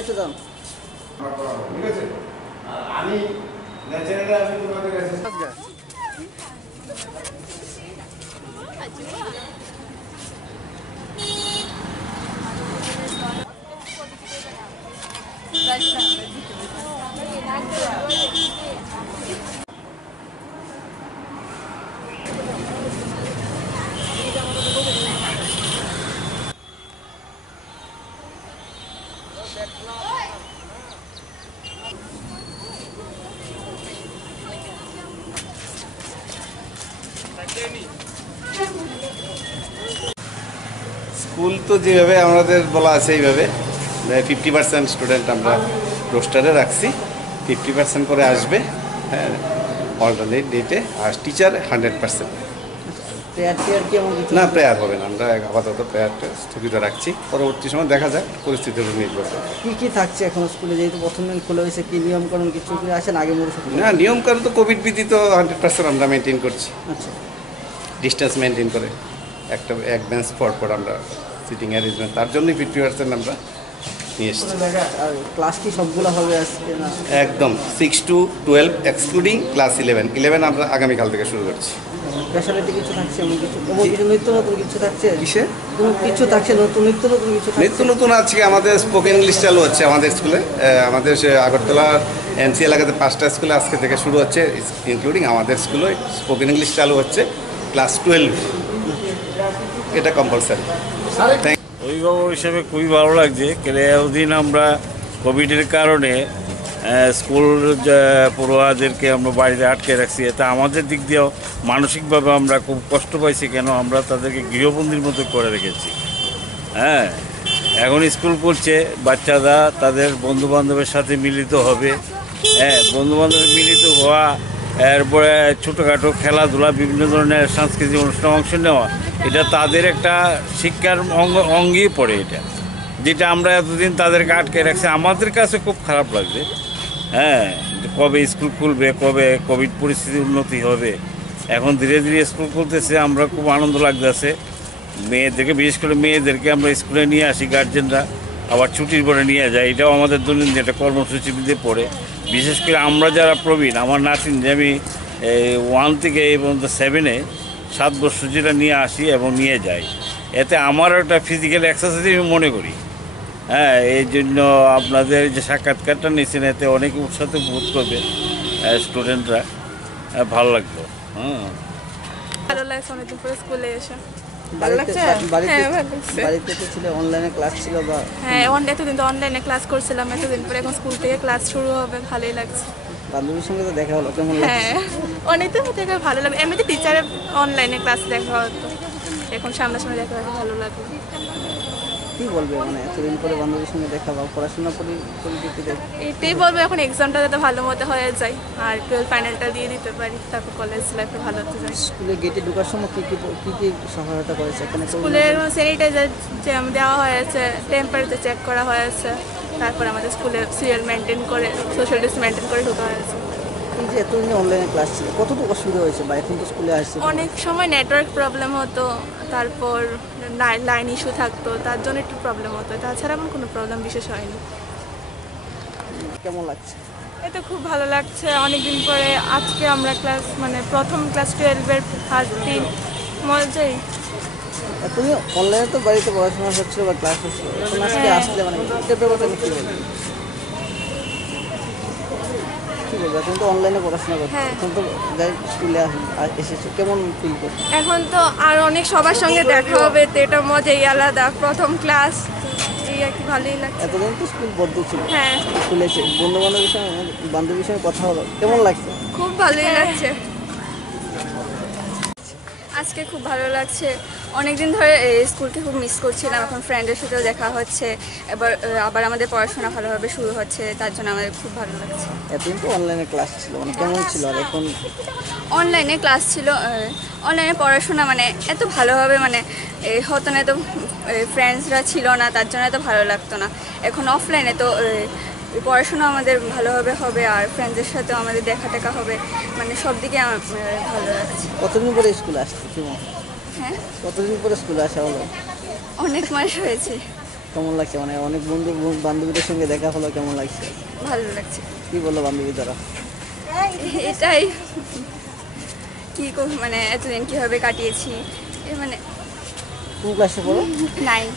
একটু দাম ঠিক আছে। আমি ন্যাচারালি আমি তোমাদের কাছে স্কুল তো যেভাবে আমাদের বলা আছে এইভাবে 50% স্টুডেন্ট আমরা রোস্টারে রাখছি, 50% করে আসবে, হ্যাঁ, অল্টারনেট ডেটে। আর টিচার 100%। না, প্রেয়ার হবে না, আমরা আপাতত প্রেয়ারটা স্থগিত রাখছি, পরবর্তী সময় দেখা যাক পরিস্থিতির উপর নির্ভর করে। কি থাকছে এখন স্কুলে, যেহেতু প্রথম দিন খোলা হয়েছে, কি নিয়মকানুন কিছু কি আসেন আগে মনে না, নিয়মকানুন তো কোভিড বিধি তো 100% আমরা মেনটেন করছি। আচ্ছা, ডিস্টেন্স মেনটেন করে এক বেঞ্চ পর আমরা সিটিং অ্যারেঞ্জমেন্ট, তার জন্যই 50% আমরা নিয়ে এসেছি। আর ক্লাস কি সবগুলো হবে আজকে না? একদম 6 to 12 এক্সক্লুডিং ক্লাস 11 আমরা আগামীকাল থেকে শুরু করছি। স্পেশালিটি কিছু থাকছে, এমন কিছু নিত্য নতুন কিছু থাকছে? কিসে কিছু থাকছে নিত্য নতুন কিছু নিত্য নতুন? আজকে আমাদের স্পোকেন ইংলিশ চালু হচ্ছে আমাদের স্কুলে, আমাদের আগরতলা এনসি এলাকাতে 5টা স্কুলে আজকে থেকে শুরু হচ্ছে, ইনক্লুডিং আমাদের স্কুলে স্পোকেন ইংলিশ চালু হচ্ছে ক্লাস 12, এটা কম্পালসারি। অভিভাবক হিসেবে খুবই ভালো লাগছে, এতদিন আমরা কোভিডের কারণে স্কুল পড়ুয়াদেরকে আমরা বাড়িতে আটকে রাখছি, এতে আমাদের দিক দিয়েও মানসিকভাবে আমরা খুব কষ্ট পাইছি, কেন আমরা তাদেরকে গৃহবন্দির মতো করে রেখেছি। হ্যাঁ, এখন স্কুল করছে, বাচ্চারা তাদের বন্ধুবান্ধবের সাথে মিলিত হবে, হ্যাঁ, বন্ধুবান্ধব মিলিত হওয়া, এরপরে ছোটোখাটো খেলাধুলা, বিভিন্ন ধরনের সাংস্কৃতিক অনুষ্ঠানে অংশ নেওয়া, এটা তাদের একটা শিক্ষার অঙ্গই পড়ে, এটা যেটা আমরা এতদিন তাদেরকে আটকে রাখছি। আমাদের কাছে খুব খারাপ লাগছে, হ্যাঁ, কবে স্কুল খুলবে, কবে কোভিড পরিস্থিতির উন্নতি হবে। এখন ধীরে ধীরে স্কুল খুলতেছে, আমরা খুব আনন্দ লাগতেছে। মেয়েদেরকে, বিশেষ করে মেয়েদেরকে আমরা স্কুলে নিয়ে আসি, গার্জেনরা আবার ছুটির পরে নিয়ে যায়, এটাও আমাদের দৈনন্দিন একটা কর্মসূচিতে পড়ে। বিশেষ করে আমরা যারা প্রবীণ, আমার নাতিন যে আমি 1 থেকে এবং 7-এ 7 বছর যেটা নিয়ে আসি এবং নিয়ে যাই, এতে আমারও একটা ফিজিক্যাল এক্সারসাইজ আমি মনে করি। হ্যাঁ, এই জন্য আপনাদের যে সাক্ষাৎকারটা নিয়েছেন, এতে অনেক উৎসাহিত বোধ করবে স্টুডেন্টরা, ভালো লাগলো। ভালো লাগছে অনেকদিন পরে স্কুলে এসে। বাড়িতে তো ছিল, অনলাইনে ক্লাস ছিল বা? হ্যাঁ, এতদিন তো অনলাইনে ক্লাস করছিলাম, এতদিন পরে এখন স্কুল থেকে ক্লাস শুরু হবে, ভালোই লাগছে। বান্ধবীর সঙ্গে তো দেখা হলো, কেমন লাগছে? হ্যাঁ, অনেকদিন থেকে ভালো লাগবে। এমনিতে টিচারের অনলাইনে ক্লাস দেখা হতো, এখন সামনাসামনি দেখা হতো, ভালো লাগলো। কি বলবে, মানে এতদিন পরে বান্ধবীর সঙ্গে দেখা বা পড়াশোনা পরিস্থিতিতে? এটাই বলবো, এখন এক্সামটা যাতে ভালো মতো হয়ে যায় আর 12 ফাইনালটা দিয়ে দিতে পারি, তারপর কলেজ লাইফে ভালো হতে যায়। স্কুলে গেটে ঢোকার সময় কি কি সহায়তা করেছে এখানে? স্কুলের স্যানিটাইজার দেওয়া হয়েছে, টেম্পারেচার চেক করা হয়েছে, তারপর আমাদের স্কুলে সিরিয়াল মেনটেন করে, সোশ্যাল ডিস্টেন্স মেনটেন করে ঢোকা হয়েছে। এই যে এতদিন অনলাইনে ক্লাস ছিল, কতটুকু অসুবিধা হয়েছে বা এখন তো স্কুলে আসছে? অনেক সময় নেটওয়ার্ক প্রবলেম হতো, তারপর লাইন ইস্যু থাকতো, তার জন্য একটু প্রবলেম হতো, তাছাড়া আমার কোনো প্রবলেম বিশেষ হয়নি। কেমন লাগছে? এতে খুব ভালো লাগছে, অনেকদিন পরে আজকে আমরা প্রথম ক্লাস 12-এর ফার্স্ট দিন, মজাই। এতদিন অনলাইনে তো বাড়িতে পড়াশোনা হচ্ছিল বা ক্লাস হচ্ছিল, এখন আজকে আসলে মানে এটার ব্যাপারে কী বলবেন? কী বলবো, এখন তো অনলাইনে পড়াশোনা করছে, এখন তো যাই স্কুলে এসেছো, কেমন ফিল করছো? এখন তো আর অনেক সবার সঙ্গে দেখা হবে, তো এটা মজাই আলাদা, প্রথম ক্লাস, এই আর কি, ভালোই লাগছে। এতদিন তো স্কুল বদ্ধ ছিল, হ্যাঁ, খুলেছে, বান্ধবীর সঙ্গে কথা হলো, কেমন লাগছে? খুব ভালোই লাগছে। আজকে খুব ভালো লাগছে, অনেকদিন ধরে স্কুলকে খুব মিস করছিলাম, এখন ফ্রেন্ডের সাথেও দেখা হচ্ছে, আবার আমাদের পড়াশোনা ভালোভাবে শুরু হচ্ছে, তার জন্য আমাদের খুব ভালো লাগছে। এতদিন তো অনলাইনে ক্লাস ছিল, মানে কেমন ছিল? আর এখন অনলাইনে ক্লাস ছিল, অনলাইনে পড়াশোনা মানে এত ভালোভাবে মানে হতো না, এত ফ্রেন্ডসরা ছিল না, তার জন্য এত ভালো লাগতো না। এখন অফলাইনে তো পড়াশোনা আমাদের ভালোভাবে হবে, আর ফ্রেন্ডসদের সাথেও আমাদের দেখা টেকা হবে, মানে সব দিকে আমার ভালো লাগছে। কতদিন পরে স্কুলে আসছে কি মনে হয়? হ্যাঁ, কতদিন পরে স্কুলে আসা হলো? অনেক মাস হয়েছে, কেমন লাগছে? মানে অনেক বান্ধবীদের সঙ্গে দেখা হলো, কেমন লাগছে? ভালো লাগছে। কি বললো বান্ধবী দ্বারা? এটাই মানে এতদিন কীভাবে কাটিয়েছি, মানে কোন ক্লাসে পড়ো? 9